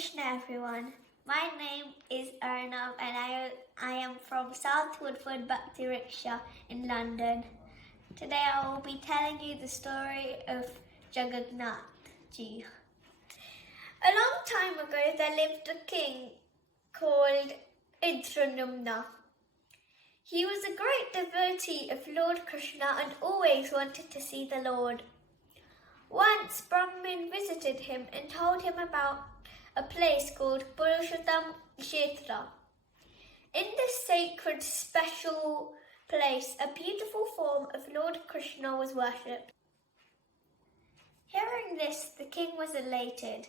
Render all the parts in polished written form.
Krishna everyone. My name is Arnav and I am from South Woodford Bhakti Rickshaw in London. Today I will be telling you the story of Jagannath ji. A long time ago there lived a king called Indranumna. He was a great devotee of Lord Krishna and always wanted to see the Lord. Once Brahmin visited him and told him about a place called Purushottam Kshetra. In this sacred special place, a beautiful form of Lord Krishna was worshipped. Hearing this, the king was elated.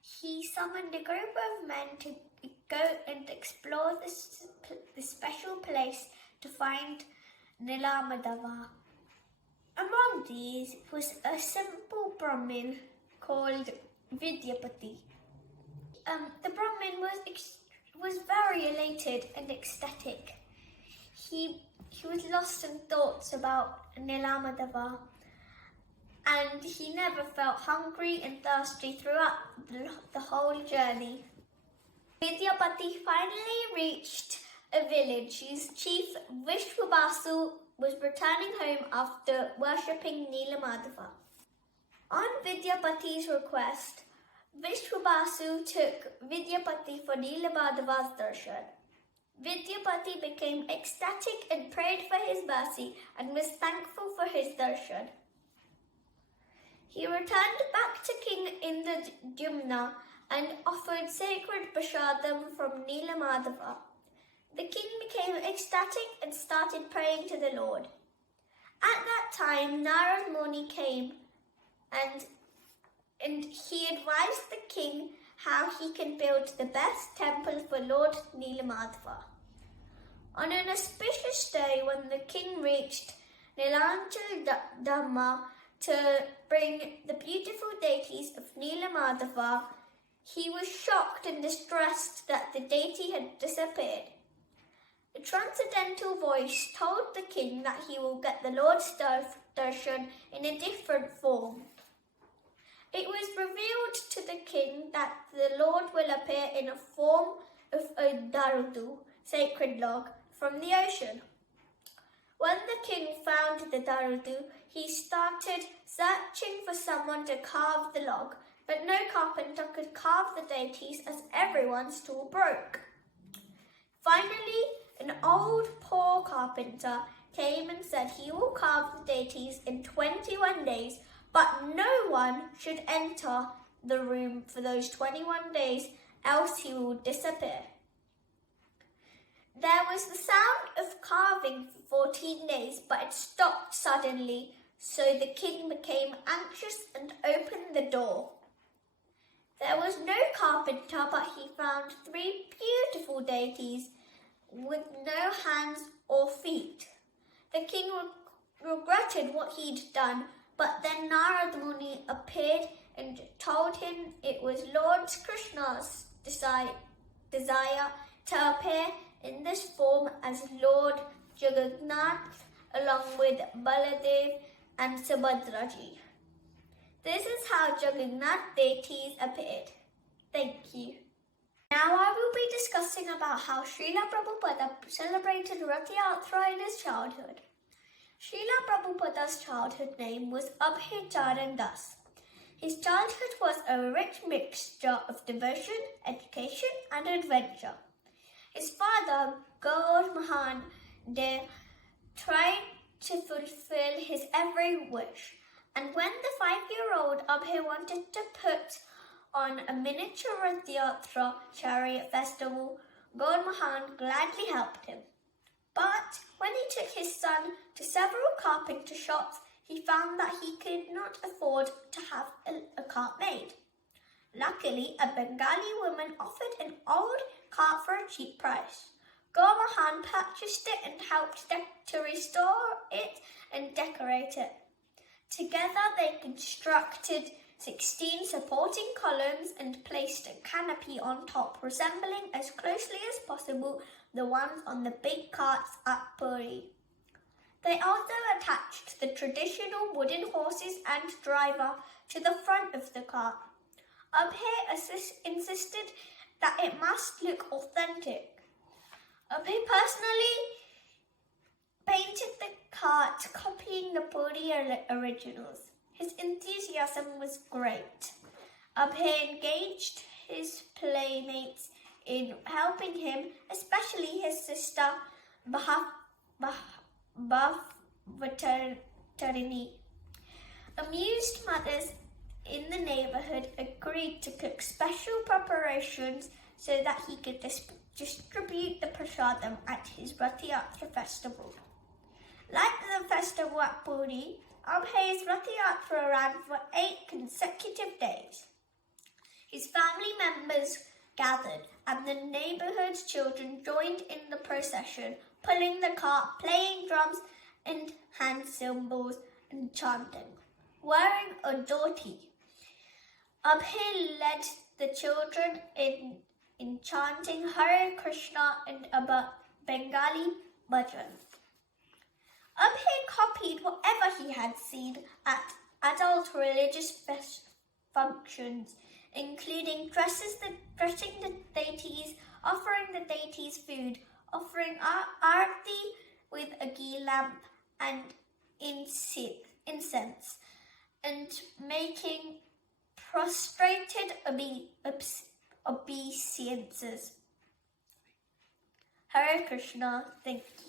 He summoned a group of men to go and explore this special place to find Nilamadava. Among these was a simple Brahmin called Vidyapati. The Brahmin was very elated and ecstatic. He was lost in thoughts about Nilamadava, and he never felt hungry and thirsty throughout the whole journey. Vidyapati finally reached a village whose chief Vishwabasu was returning home after worshipping Nilamadava. On Vidyapati's request, Vishwabasu took Vidyapati for Nilamadava's darshan. Vidyapati became ecstatic and prayed for his mercy and was thankful for his darshan. He returned back to King Indranumna and offered sacred prasadam from Nilamadava. The king became ecstatic and started praying to the Lord. At that time, Narad Muni came and he advised the king how he can build the best temple for Lord Nilamadava. On an auspicious day when the king reached Nilanchal Dhamma to bring the beautiful deities of Nilamadava, he was shocked and distressed that the deity had disappeared. A transcendental voice told the king that he will get the Lord's darshan in a different form. It was revealed to the king that the Lord will appear in a form of a darudu, sacred log, from the ocean. When the king found the darudu, he started searching for someone to carve the log, but no carpenter could carve the deities as everyone's tool broke. Finally, an old poor carpenter came and said he will carve the deities in 21 days, but no one should enter the room for those 21 days, else he will disappear. There was the sound of carving for 14 days, but it stopped suddenly, so the king became anxious and opened the door. There was no carpenter, but he found 3 beautiful deities with no hands or feet. The king regretted what he'd done, but then Narad Muni appeared and told him it was Lord Krishna's desire to appear in this form as Lord Jagannath along with Baladev and Subhadraji. This is how Jagannath deities appeared. Thank you. Now I will be discussing about how Srila Prabhupada celebrated Ratha Yatra in his childhood. Srila Prabhupada's childhood name was Abhay Charan Das. His childhood was a rich mixture of devotion, education and adventure. His father, Gaur Mahan De, tried to fulfill his every wish, and when the 5-year-old Abhay wanted to put on a miniature Ratha Yatra chariot festival, Gaur Mahan gladly helped him. But when he took his son to several carpenter shops, he found that he could not afford to have a cart made. Luckily, a Bengali woman offered an old cart for a cheap price. Gaur Mahan purchased it and helped to restore it and decorate it. Together they constructed 16 supporting columns and placed a canopy on top, resembling as closely as possible the ones on the big carts at Puri. They also attached the traditional wooden horses and driver to the front of the cart. insisted that it must look authentic. Abhay personally painted the cart copying the Puri originals. His enthusiasm was great. Abhay engaged his playmates in helping him, especially his sister Bhavatarini. Amused mothers in the neighborhood agreed to cook special preparations so that he could distribute the prasadam at his Ratha Yatra festival. Like the festival at Puri, Abhay's Ratha Yatra ran for 8 consecutive days. His family members gathered and the neighborhood's children joined in the procession, pulling the cart, playing drums and hand cymbals and chanting. Wearing a dhoti, Abhay led the children in chanting Hare Krishna and a Bengali bhajan. Abhay copied whatever he had seen at adult religious functions, including dressing the deities, offering the deities food, offering arati with a ghee lamp and incense, and making prostrated obeisances. Hare Krishna, thank you.